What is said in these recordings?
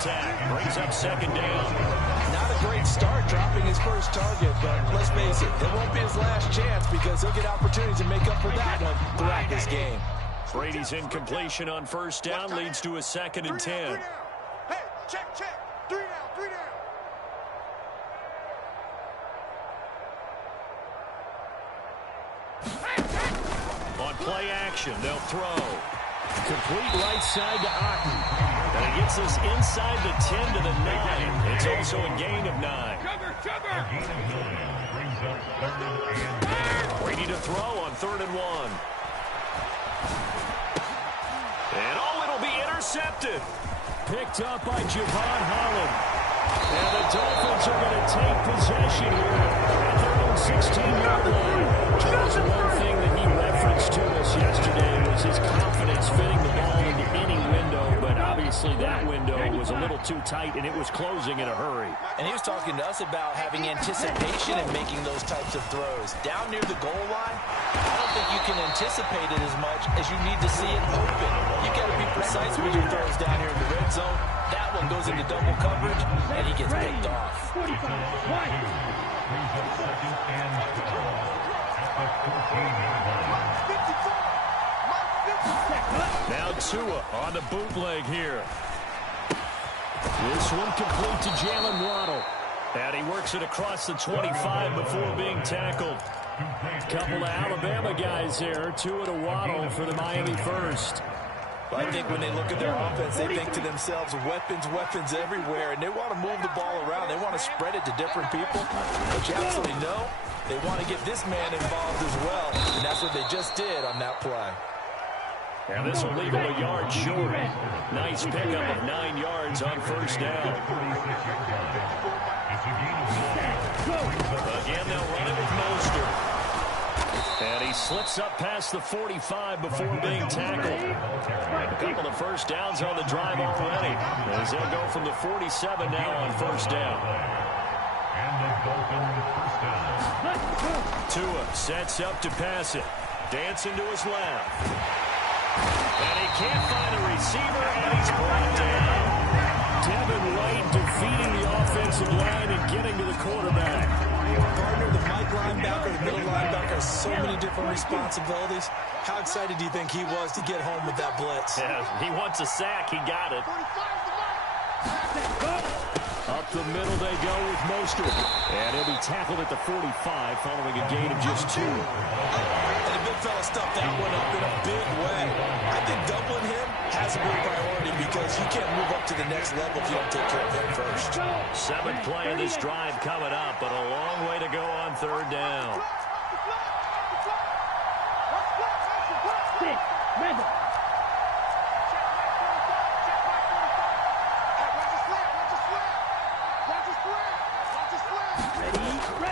contact. Brings up second down. Not a great start dropping his first target, but let's face it, it won't be his last chance because he'll get opportunities to make up for that one throughout this game. Brady's incompletion on first down leads to a 2nd and 10. Hey, check. 3 down. On play action, they'll throw. Complete right side to Otten. And it gets us inside the 10 to the 9. It's also a gain of 9. Cover. Brady to throw on 3rd and 1. And it'll be intercepted. Picked up by Javon Holland. And the Dolphins are going to take possession here at their own 16-yard line. Charles, one thing that he referenced to us yesterday was his confidence fitting the ball into any window, but obviously that window was a little too tight, and it was closing in a hurry. And he was talking to us about having anticipation and making those types of throws. Down near the goal line, I don't think you can anticipate it as much as you need to see it open. You got to be precise with your throws down here in the red zone. That one goes into double coverage, and he gets picked off. Now Tua on the bootleg here. This one complete to Jalen Waddle. And he works it across the 25 before being tackled. Couple of Alabama guys there. Tua to Waddle for the Miami first. I think when they look at their offense, they think to themselves, weapons everywhere, and they want to move the ball around. They want to spread it to different people. But you absolutely know they want to get this man involved as well, and that's what they just did on that play. And this will leave him a yard short. Nice pickup of 9 yards on first down. Again, they'll run it with Mostert. And he slips up past the 45 before being tackled. A couple of first downs on the drive already, as they'll go from the 47 now on first down. Tua sets up to pass it. Dancing to his left. And he can't find a receiver, and he's brought down. Devin White defeating the offensive line and getting to the quarterback. Partner, the Mike linebacker, the middle linebacker has so many different responsibilities. How excited do you think he was to get home with that blitz? Yeah, he wants a sack. He got it. Up the middle they go with Mostert. And he'll be tackled at the 45 following a gain of just 2. And the big fella stuffed that one up in a big way. I think doubling him has a big priority because you can't move up to the next level if you don't take care of him first. 7th play of this drive coming up, but a long way to go on 3rd down.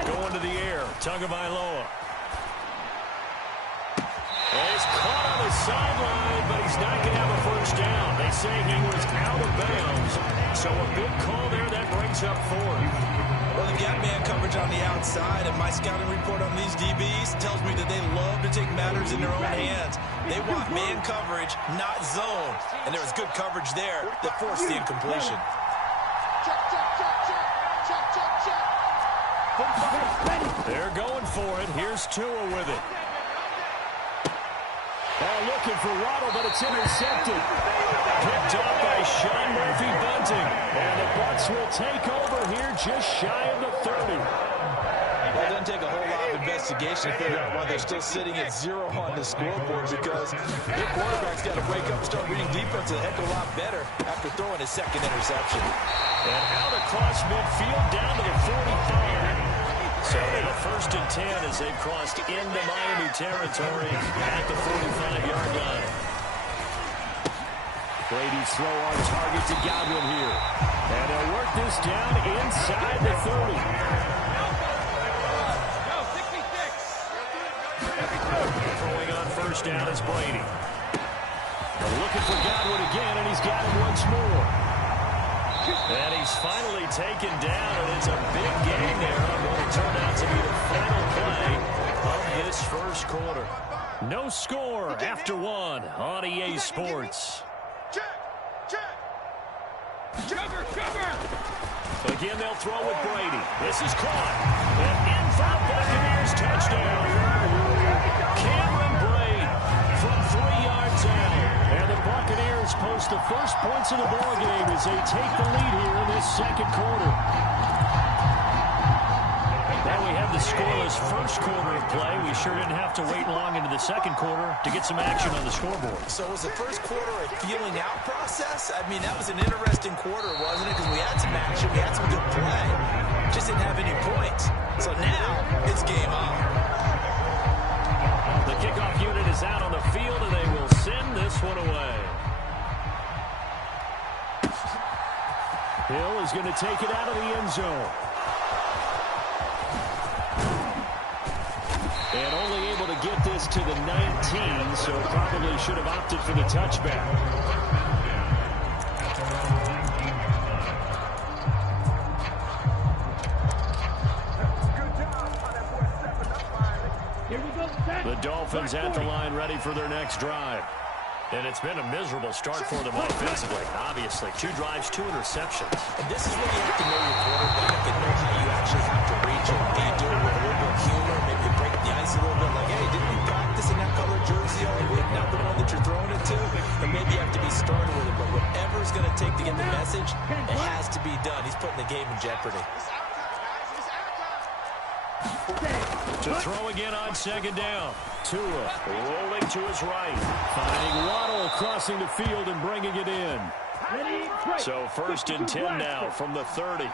Going to the air, Tagovailoa. Well, he's caught on the sideline, but he's not going to have a first down. They say he was out of bounds. So a big call there that brings up 4. Well, they got man coverage on the outside, and my scouting report on these DBs tells me that they love to take matters in their own hands. They want man coverage, not zone. And there was good coverage there that forced the incompletion. They're going for it. Here's Tua with it. Looking for Waddle, but it's intercepted. Picked up by Sean Murphy-Bunting. And the Bucs will take over here just shy of the 30. Well, it doesn't take a whole lot of investigation to figure out why they're still sitting at 0 on the scoreboard, because their quarterback's got to wake up and start reading defense a heck of a lot better after throwing his 2nd interception. And out across midfield down to the 45. So the 1st and 10 as they've crossed into Miami territory at the 45-yard line. Brady's throw on target to Godwin here. And they'll work this down inside the 30. Throwing on first down is Brady. Looking for Godwin again, and he's got him once more. And he's finally taken down, and it's a big game there on what will turn out to be the final play of this first quarter. No score after 1 on EA Sports. Again, they'll throw with Brady. This is caught. And in for the Buccaneers touchdown. Cameron Brate from 3 yards out. And the Buccaneers post the first points of the ballgame as they take the lead here in this second quarter. Now we have the scoreless first quarter of play. We sure didn't have to wait long into the second quarter to get some action on the scoreboard. So was the first quarter a feeling out process? I mean, that was an interesting quarter, wasn't it? Because we had some action, we had some good play. Just didn't have any points. So now it's game on. The kickoff unit is out on the field, and they will send this one away. Hill is going to take it out of the end zone. And only able to get this to the 19, so probably should have opted for the touchback. The Dolphins at the line ready for their next drive. And it's been a miserable start for them offensively, obviously. 2 drives, 2 interceptions. And this is where you have to know your quarterback and know how you actually have to reach him. Do you do it with a little bit of humor? Maybe you break the ice a little bit like, hey, didn't you practice in that color jersey all week? Not the one that you're throwing it to? Or maybe you have to be stern with it. But whatever it's going to take to get the message, it has to be done. He's putting the game in jeopardy. To throw again on second down. Tua rolling to his right. Finding Waddle crossing the field and bringing it in. So first and 10 now from the 30.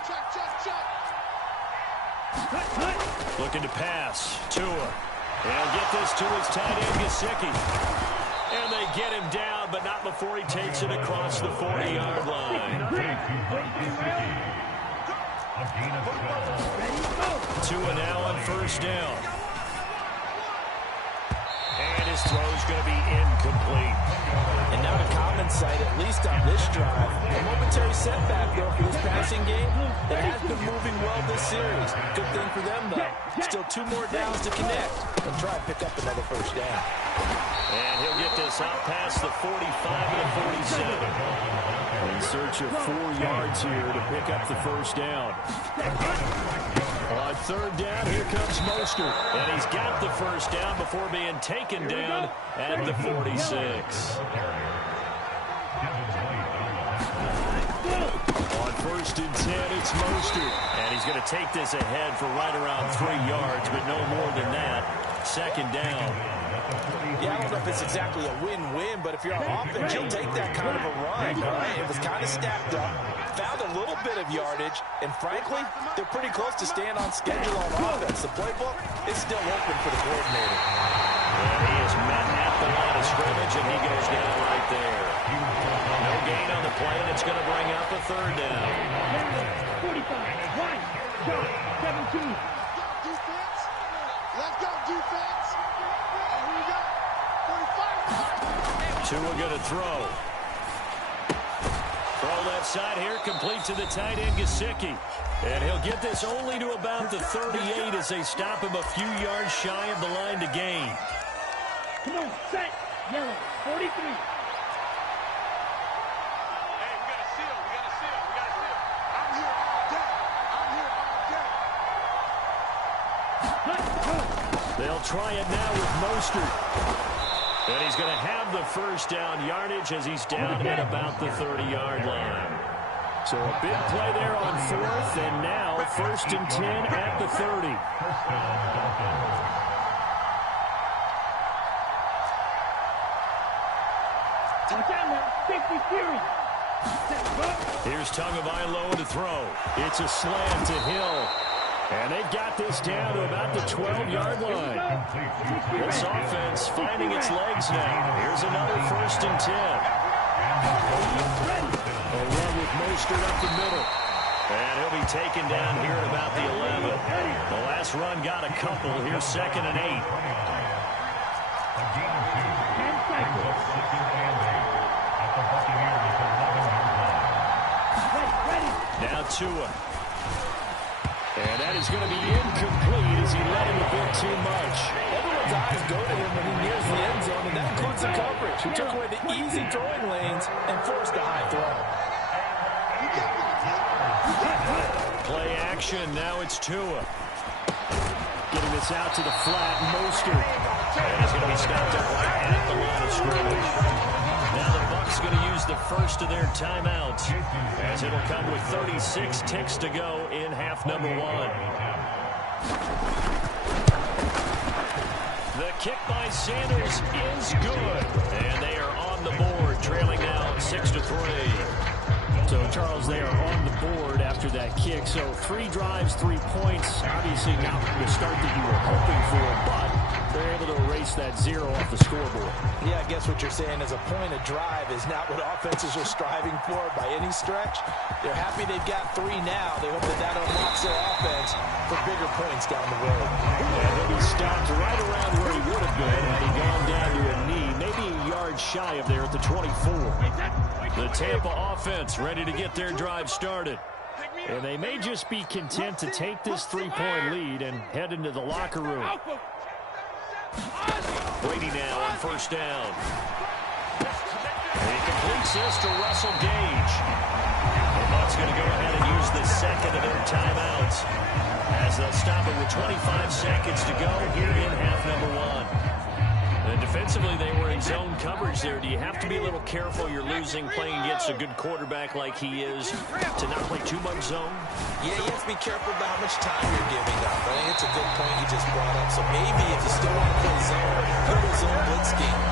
Looking to pass. Tua. And he'll get this to his tight end, Gesicki. And they get him down, but not before he takes it across the 40-yard line. Tua now on first down. And his throw's going to be incomplete. And now to common sight, at least on this drive. A momentary setback, though, for this passing game that has been moving well this series. Good thing for them, though. Still 2 more downs to connect and try and pick up another first down. And he'll get this out past the 45 and the 47. In search of 4 yards here to pick up the first down. On third down, here comes Mostert. And he's got the first down before being taken down at the 46. On first and 10, it's Mostert. And he's going to take this ahead for right around 3 yards, but no more than that. Second down. Yeah, I don't know if it's exactly a win-win, but if you're on offense, you'll take that kind of a run. Right? It was kind of stacked up, found a little bit of yardage, and frankly, they're pretty close to staying on schedule on offense. The playbook is still open for the coordinator. And he is met at the line of scrimmage, and he goes down right there. No gain on the play, and it's going to bring up a third down. 45, 1, shot, 17. Defense. Let's go, defense. And here we go. 45. Tua going to throw. Throw left side here, complete to the tight end, Gesicki. And he'll get this only to about the 38 as they stop him a few yards shy of the line to gain. Come on, set, yellow, 43. They'll try it now with Mostert. And he's going to have the first down yardage as he's down at about the 30-yard line. So a big play there on fourth, and now first and 10 at the 30. Here's Tagovailoa to throw. It's a slant to Hill. And they've got this down to about the 12-yard line. This offense finding its legs now. Here's another first and 10. A run with Mostert up the middle. And he'll be taken down here at about the 11. The last run got a couple. Here's second and 8. Now Tua. And that is going to be incomplete as he let him a bit too much. Everyone's eyes go to him when he nears the end zone, and that includes the coverage. He took away the easy throwing lanes and forced the high throw. action. Now it's Tua. Getting this out to the flat. Mostert. And he's going to be stopped up right at the line of scrimmage. Now the Bucs going to use the first of their timeouts, as it'll come with 36 ticks to go in half number 1. The kick by Sanders is good. And they are on the board, trailing now 6-3. So, Charles, they are on the board after that kick. So 3 drives, 3 points. Obviously not the start that you were hoping for, but they're able to erase that 0 off the scoreboard. Yeah, I guess what you're saying is a point of drive is not what offenses are striving for by any stretch. They're happy they've got 3 now. They hope that that unlocks their offense for bigger points down the road. And he'll be stopped right around where he would have been had he gone down to a knee, maybe a yard shy of there at the 24. The Tampa offense ready to get their drive started. And they may just be content to take this 3-point lead and head into the locker room. Brady now on first down. He completes this to Russell Gage. The Bucs going to go ahead and use the second of their timeouts, as they'll stop it with 25 seconds to go here in half number 1. And defensively, they were in zone coverage there. Do you have to be a little careful? You're losing playing against a good quarterback like he is to not play too much zone? Yeah, you have to be careful about how much time you're giving up. I think it's a good point you just brought up. So maybe if you still want to play zone, go to zone blitz scheme.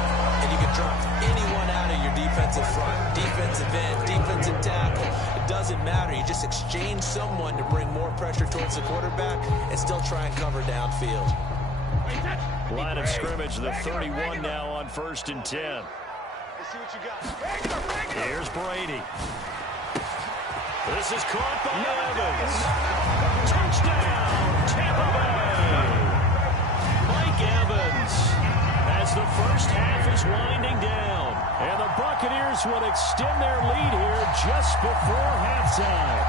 And you can drop anyone out of your defensive front. Defensive end, defensive tackle. It doesn't matter. You just exchange someone to bring more pressure towards the quarterback and still try and cover downfield. Line of scrimmage, the 31 now on 1st and 10. Let's see what you got. Here's Brady. This is caught by Evans. Touchdown, Tampa Bay. Mike Evans, as the first half is winding down. And the Buccaneers will extend their lead here just before halftime.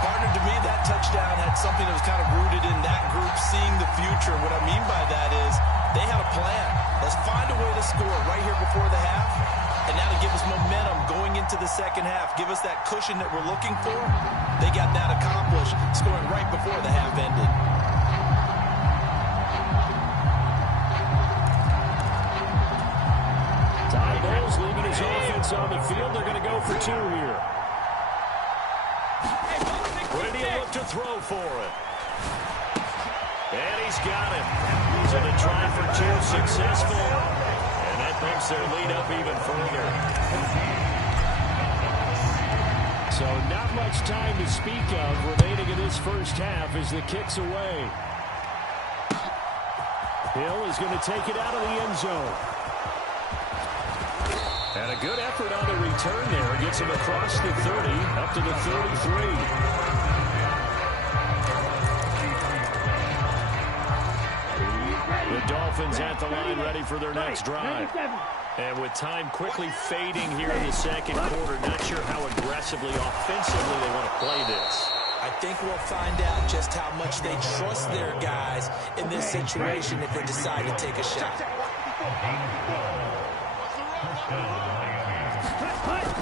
Partner, to me, that touchdown had something that was kind of rooted in that group seeing the future. What I mean by that is they had a plan. Let's find a way to score right here before the half, and now to give us momentum going into the second half, give us that cushion that we're looking for. They got that accomplished, scoring right before the half ended. Ty Bowles leaving his offense on the field. They're going to go for 2 here. Brady will look to throw for it. And he's got it. He's going to try for 2, successful. And that bumps their lead up even further. So not much time to speak of remaining in this first half as the kick's away. Hill is going to take it out of the end zone. And a good effort on the return there. Gets him across the 30, up to the 33. The Dolphins at the line ready for their next drive. And with time quickly fading here in the second quarter, not sure how aggressively, offensively they want to play this. I think we'll find out just how much they trust their guys in this situation if they decide to take a shot.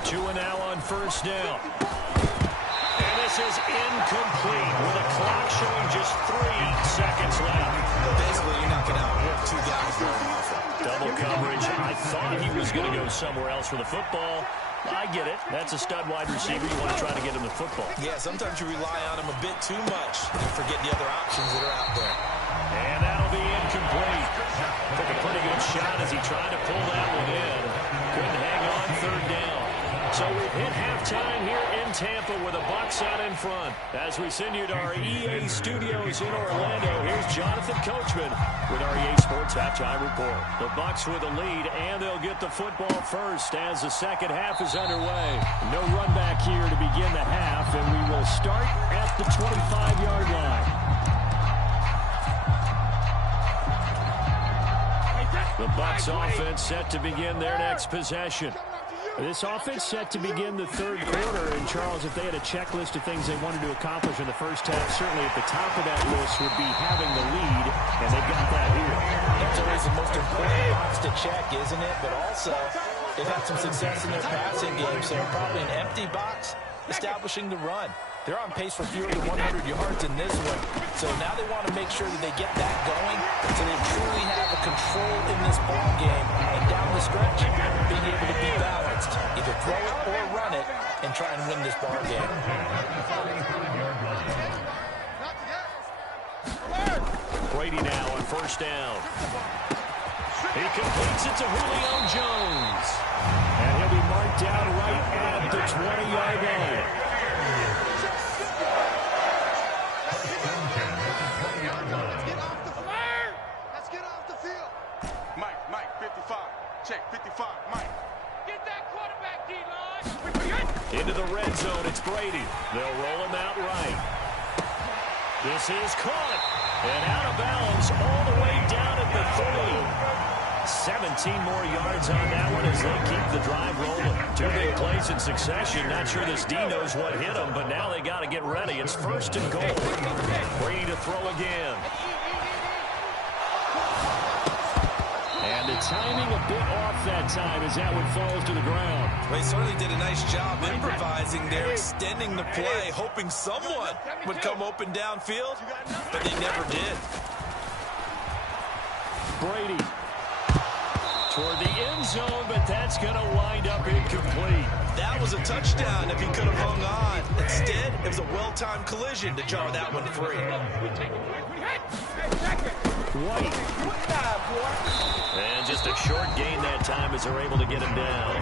Tua now on first down. And this is incomplete with a clock showing just 3 seconds left. Basically, you're not going to outwork 2 guys very often. Double coverage. I thought he was going to go somewhere else for the football. I get it. That's a stud wide receiver. You want to try to get him the football. Yeah, sometimes you rely on him a bit too much. You forget the other options that are out there. And that'll be incomplete. Took a pretty good shot as he tried to pull that one in. Couldn't hang on 3rd down. So we've hit halftime here in Tampa with the Bucs out in front. As we send you to our EA studios in Orlando, here's Jonathan Coachman with our EA Sports Halftime Report. The Bucs with a lead, and they'll get the football first as the second half is underway. No run back here to begin the half, and we will start at the 25-yard line. The Bucs offense set to begin their next possession. This offense set to begin the 3rd quarter, and Charles, if they had a checklist of things they wanted to accomplish in the first half, certainly at the top of that list would be having the lead, and they've got that here. That's always the most important box to check, isn't it? But also, they've had some success in their passing game, so probably an empty box establishing the run. They're on pace for fewer than 100 yards in this one. So now they want to make sure that they get that going so they truly have a control in this ball game. And down the stretch, being able to be balanced. Either throw it or run it and try and win this ball game. Brady now on first down. He completes it to Julio Jones. And he'll be marked down right at the 20-yard line. Let's get off the field. Mike, 55. Check, 55, Mike. Get that quarterback, D-line. Into the red zone, it's Brady. They'll roll him out right. This is caught. And out of bounds all the way down at the 30. 17 more yards on that one as they keep the drive rolling. Two big plays in succession. Not sure this D knows what hit them, but now they got to get ready. It's first and goal. Brady to throw again. And the timing a bit off that time as that one falls to the ground. They certainly did a nice job improvising there, extending the play, hoping someone would come open downfield, but they never did. Brady toward the end zone, but that's going to wind up incomplete. That was a touchdown if he could have hung on. Instead, it was a well-timed collision to jar that one free. White. And just a short gain that time as they're able to get him down.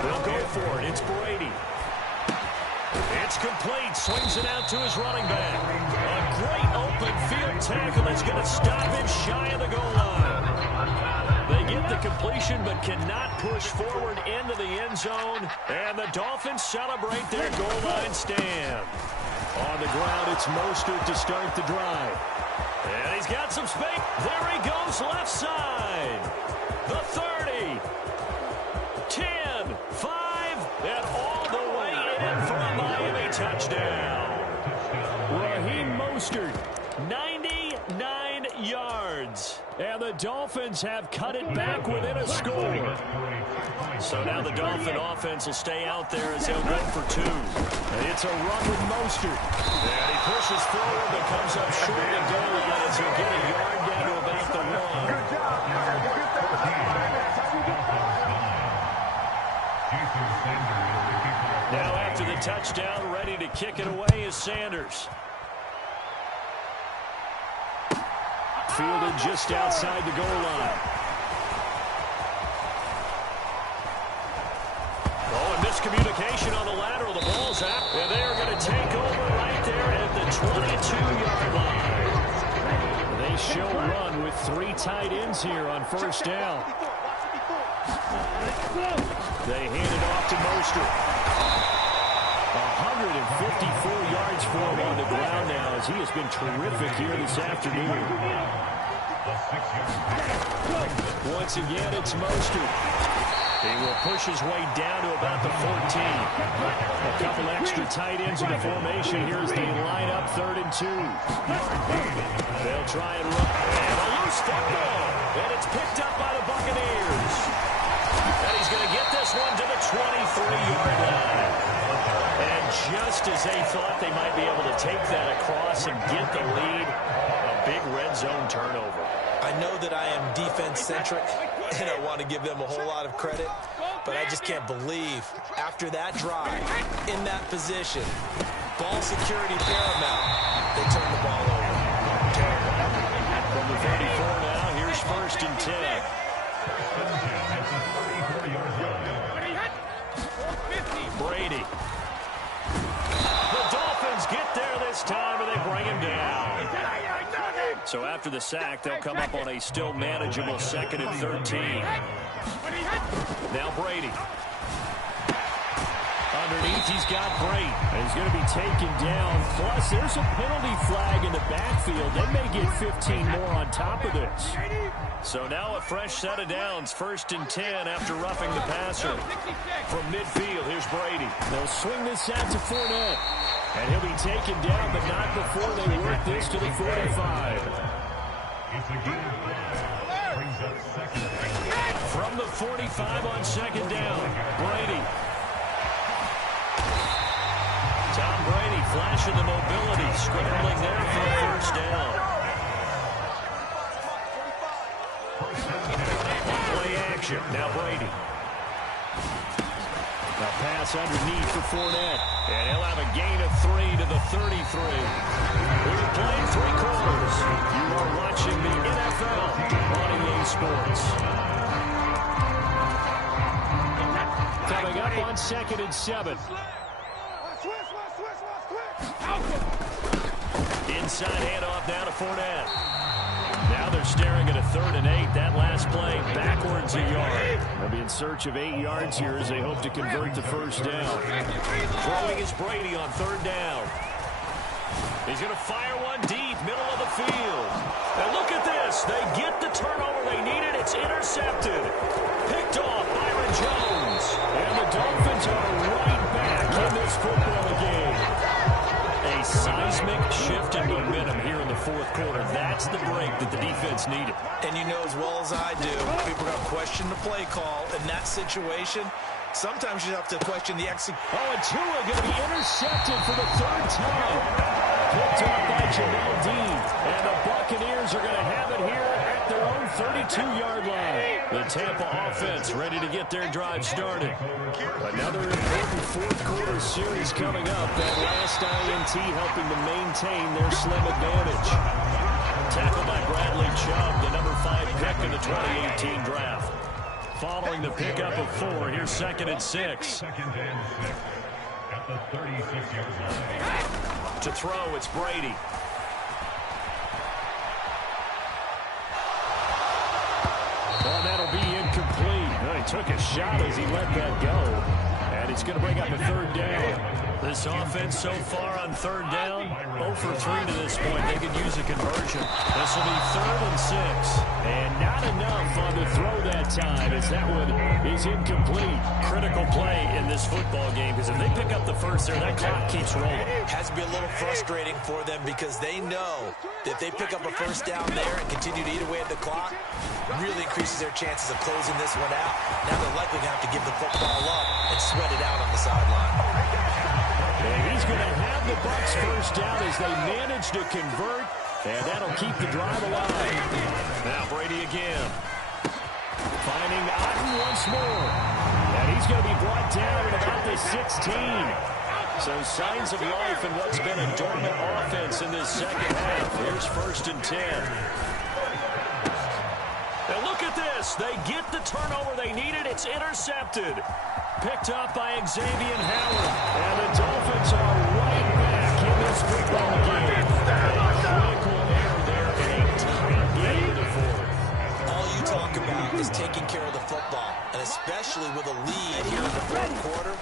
They'll go for it. It's Brady. It's complete. Swings it out to his running back. A great open field tackle that's going to stop him shy of the goal line. They get the completion but cannot push forward into the end zone. And the Dolphins celebrate their goal line stand. On the ground, it's Mostert to start the drive. And he's got some space. There he goes left side. The 30. 10, 5, and all the way in for a Miami touchdown. Raheem Mostert, 99 yards. And the Dolphins have cut it back within a score. So now the Dolphin offense will stay out there as they'll go for two. And it's a run with Mostert. And he pushes forward but comes up short of goal line as he'll get a yard down to about the one. Good job. Now after the touchdown, ready to kick it away is Sanders. Fielded just outside the goal line. Oh, and miscommunication on the lateral. The ball's out. And they're going to take over right there at the 22-yard line. They show run with three tight ends here on first down. They hand it off to Mostert. 154 yards for him on the ground now as he has been terrific here this afternoon. Once again, it's Mostert. He will push his way down to about the 14. A couple extra tight ends in the formation here as they line up 3rd and 2. They'll try and run. And a loose football. And it's picked up by the Buccaneers. And he's going to get this one to the 23-yard line. And just as they thought they might be able to take that across and get the lead, a big red zone turnover. I know that I am defense-centric, and I want to give them a whole lot of credit, but I just can't believe after that drive, in that position, ball security paramount, they turn the ball over. Terrible. From the 34 now, here's 1st and 10. Brady. The Dolphins get there this time, and they bring him down. So after the sack, they'll come up on a still manageable 2nd and 13. Now Brady. Underneath, he's got Brady. And he's going to be taken down. Plus, there's a penalty flag in the backfield. They may get 15 more on top of this. So now a fresh set of downs. 1st and 10 after roughing the passer. From midfield, here's Brady. They'll swing this out to Fournette. And he'll be taken down, but not before they work this to the 45. From From the 45 on second down, Brady. Tom Brady flashing the mobility, scrambling there for a first down. Play action. Now Brady. A pass underneath for Fournette. And he'll have a gain of 3 to the 33. We've played 3 quarters. You are watching the NFL on EA Sports. Coming up on 2nd and 7. Inside handoff down to Fournette. Now they're staring at a 3rd and 8. That last play backwards a yard. They'll be in search of 8 yards here as they hope to convert the first down. Throwing is Brady on 3rd down. He's going to fire one deep, middle of the field. And look at this. They get the turnover they needed. It's intercepted. Picked off Byron Jones. And the Dolphins are right back in this football game. A seismic shift in momentum here in the 4th quarter. That's the break that the defense needed. And you know as well as I do, people are going to question the play call in that situation. Sometimes you have to question the execution. Oh, and Tua going to be intercepted for the 3rd time. Picked up by Jamel Dean. And the Buccaneers are going to have it here at their own 32-yard line. The Tampa offense ready to get their drive started. Another important 4th quarter series coming up. That last INT helping to maintain their slim advantage. Tackled by Bradley Chubb, the number 5 pick in the 2018 draft. Following the pickup of 4, here's 2nd and 6. At the 36-yard line. To throw, it's Brady. Oh, that'll be incomplete. Oh, he took a shot as he let that go. And it's going to bring up a 3rd down. This offense so far on 3rd down, 0 for 3 to this point. They could use a conversion. This will be 3rd and 6. And not enough on the throw that time as that one is incomplete. Critical play in this football game because if they pick up the first there, that clock keeps rolling. Has to be a little frustrating for them because they know that if they pick up a first down there and continue to eat away at the clock, really increases their chances of closing this one out. Now they're likely going to have to give the football up and sweat it out on the sideline. And he's going to have the Bucs first down as they manage to convert, and that'll keep the drive alive. Now Brady again. Finding Otten once more. And he's going to be brought down at about the 16. So signs of life in what's been a dormant offense in this second half. Here's 1st and 10. And look at this. They get the turnover they needed. It's intercepted. Picked up by Xavier Howard. And the Dolphins are right back in this football game. Critical error there in a tight game in the 4th. All you talk about is taking care of the football, and especially with a lead here in the 4th quarter.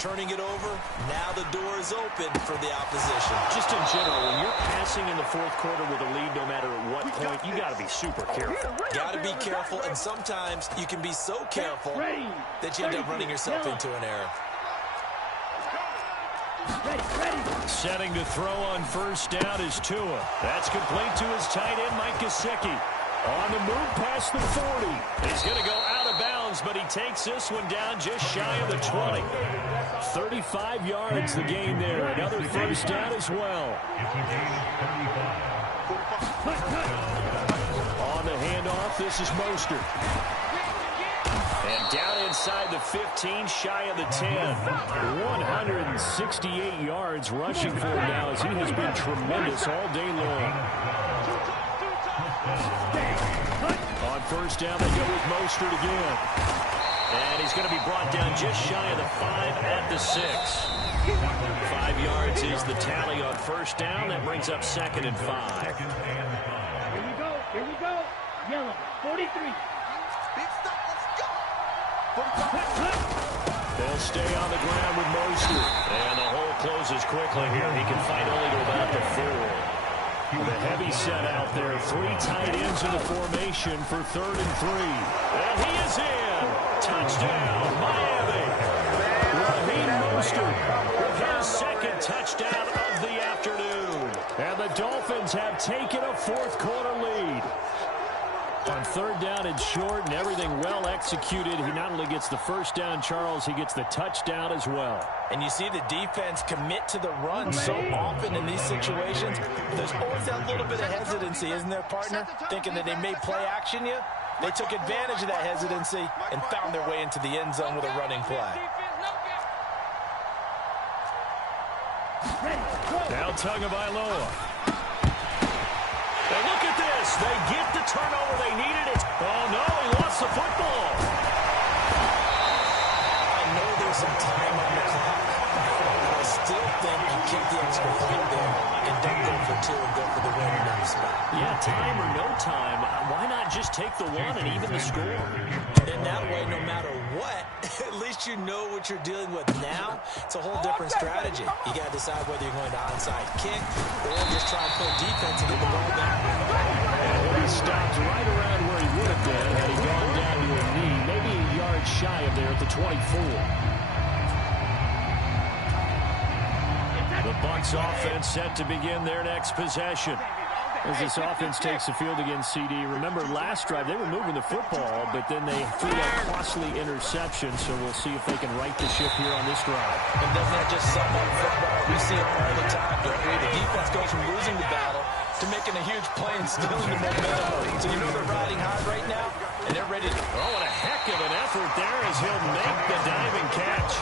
Turning it over, now the door is open for the opposition. Just in general, when you're passing in the 4th quarter with a lead, no matter at what point, you got to be super careful. Got to be careful, and sometimes you can be so careful that you end up running yourself into an error. Setting to throw on 1st down is Tua. That's complete to his tight end, Mike Gesicki. On the move past the 40. He's going to go out of bounds, but he takes this one down just shy of the 20. 35 yards the gain there. Another first down as well. On the handoff, this is Mostert. And down inside the 15, shy of the 10. 168 yards rushing for him now as he has been tremendous all day long. On 1st down, they go with Mostert again. And he's going to be brought down just shy of the 5 at the 6. 5 yards is the tally on 1st down. That brings up 2nd and 5. Here we go. Yellow, 43. Big stop, let's go. They'll stay on the ground with Mostert. And the hole closes quickly here. He can fight only to about the 4. The heavy set out there. 3 tight ends in the formation for 3rd and 3. And he is in. Touchdown, Miami. Raheem Mostert with his 2nd touchdown of the afternoon. And the Dolphins have taken a 4th quarter lead. On third down and short and everything well executed, he not only gets the first down, Charles, he gets the touchdown as well. And you see the defense commit to the run so often in these situations. There's always that little bit of hesitancy, isn't there, partner? Thinking that they may play action you. They took advantage of that hesitancy and found their way into the end zone with a running play. Now Tagovailoa. And look at this. They get the turnover they needed. Oh, no, he lost the football. I know there's some time on the clock, but I still think you kick the extra point there and don't go for two and go for the win in that spot. Yeah, time or no time, why not just take the one and even the score? And that way, no matter what, at least you know what you're dealing with now. It's a whole different strategy. You got to decide whether you're going to onside kick or just try and play defense and get the ball down. And he stopped right around where he would have been had he gone down to a knee, maybe a yard shy of there at the 24. The Bucs offense set to begin their next possession. As this offense takes the field against CD, remember last drive they were moving the football, but then they threw that costly interception, so we'll see if they can right the ship here on this drive. And doesn't that just sum up football? We see it all the time. The defense goes from losing the battle to making a huge play and stealing the momentum. So you know they're riding high right now, and they're ready to... Oh, what a heck of an effort there as he'll make the diving catch.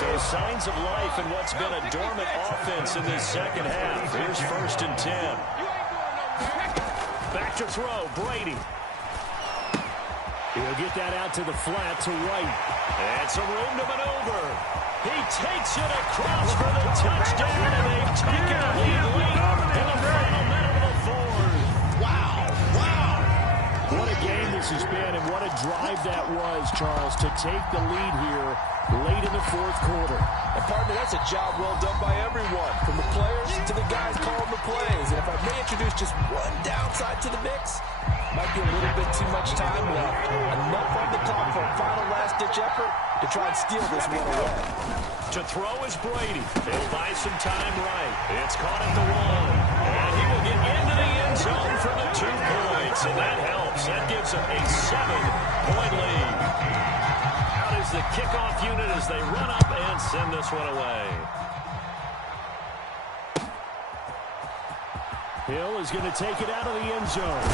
So signs of life in what's been a dormant offense in this second half. Here's 1st and 10. Back to throw, Brady. He'll get that out to the flat to White. And some room to maneuver. He takes it across for the touchdown, and they've taken a lead late in the final minute of the fourth. Wow. What a game this has been, and what a drive that was, Charles, to take the lead here late in the fourth quarter. And partner, that's a job well done by everyone, from the players to the guys calling the plays. And if I may introduce just one downside to the mix, might be a little bit too much time left. Enough on the clock for a final last-ditch effort to try and steal this one away. To throw is Brady. He'll buy some time right. It's caught at the 1. And he will get into the end zone for the 2 points. And that helps. That gives him a 7-point lead. Out is the kickoff unit as they run up and send this one away. Hill is going to take it out of the end zone.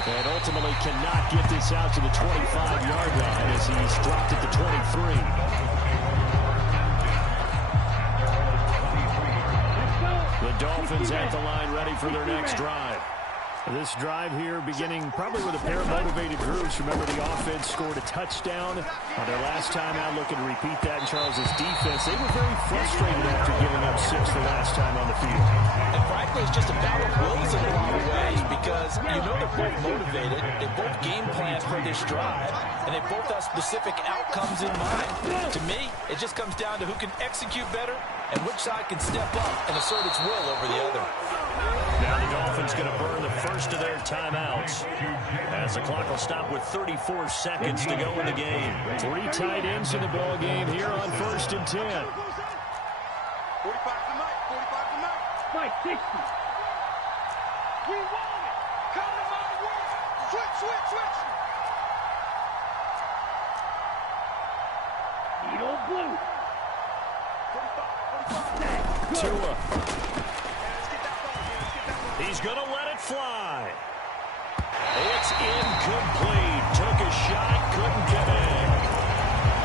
And ultimately cannot get this out to the 25-yard line as he's dropped at the 23. The Dolphins at the line ready for their next drive. This drive here beginning probably with a pair of motivated groups. Remember, the offense scored a touchdown on their last time out. Looking to repeat that in Charles's defense. They were very frustrated after giving up 6 the last time on the field. And frankly, it's just a battle of wills in a lot of ways because you know they're both motivated. They both game plans for this drive, and they both have specific outcomes in mind. To me, it just comes down to who can execute better and which side can step up and assert its will over the other. Now the Dolphins going to burn the first of their timeouts as the clock will stop with 34 seconds to go in the game. 3 tight ends in the ball game here on 1st and 10. 45 to Mike. 45 to Mike. Mike, 60. We want it. Come to my way. Switch. Needle blue. 45. Tua. He's going to let it fly. It's incomplete. Took a shot, couldn't get in.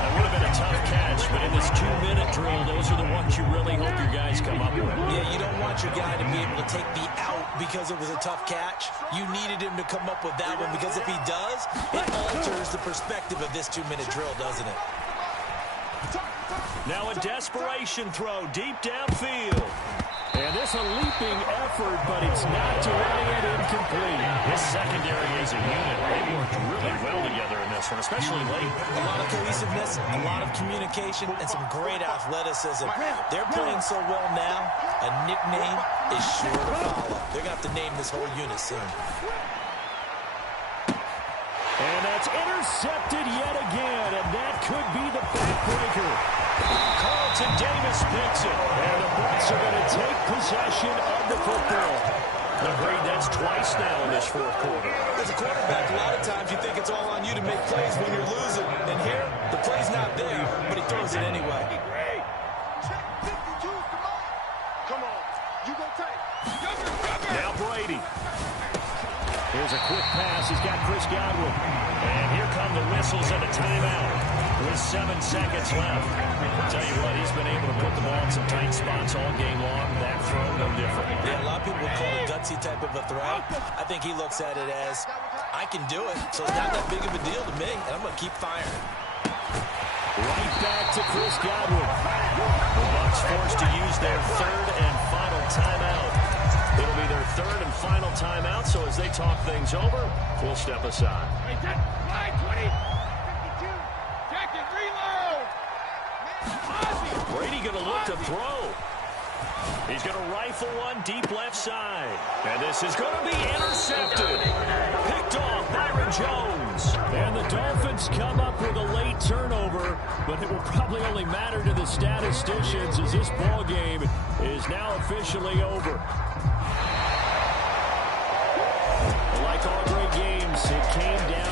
That would have been a tough catch, but in this 2-minute drill, those are the ones you really hope your guys come up with. Yeah, you don't want your guy to be able to take the out because it was a tough catch. You needed him to come up with that one because if he does, it alters the perspective of this 2-minute drill, doesn't it? Now a desperation throw deep downfield. And this a leaping effort, but it's not to it incomplete. This secondary is a unit. They worked really well together in this one, especially late. A lot of cohesiveness, a lot of communication, and some great athleticism. They're playing so well now, a nickname is sure to follow. They're going to have to name this whole unit soon. And that's intercepted yet again, and that could be the backbreaker. Carlton Davis picks it, and the Bucs are going to take possession of the football. Agreed, that's twice now in this fourth quarter. As a quarterback, a lot of times you think it's all on you to make plays when you're losing. And here, the play's not there, but he throws it anyway. Come on. You go take. Now Brady. Here's a quick pass. He's got Chris Godwin. And here come the whistles and a timeout with 7 seconds left. I'll tell you what, he's been able to put the ball in some tight spots all game long. That throw, no different. Yeah, a lot of people would call it gutsy type of a throw. I think he looks at it as, I can do it, so it's not that big of a deal to me, and I'm going to keep firing. Right back to Chris Godwin. The Bucs forced to use their third and final timeout. It'll be their third and final timeout, so as they talk things over, we'll step aside. Brady going to look to throw. He's going to rifle one deep left side. And this is going to be intercepted. Picked off Byron Jones. And the Dolphins come up with a late turnover, but it will probably only matter to the statisticians as this ball game is now officially over. Like all great games, it came down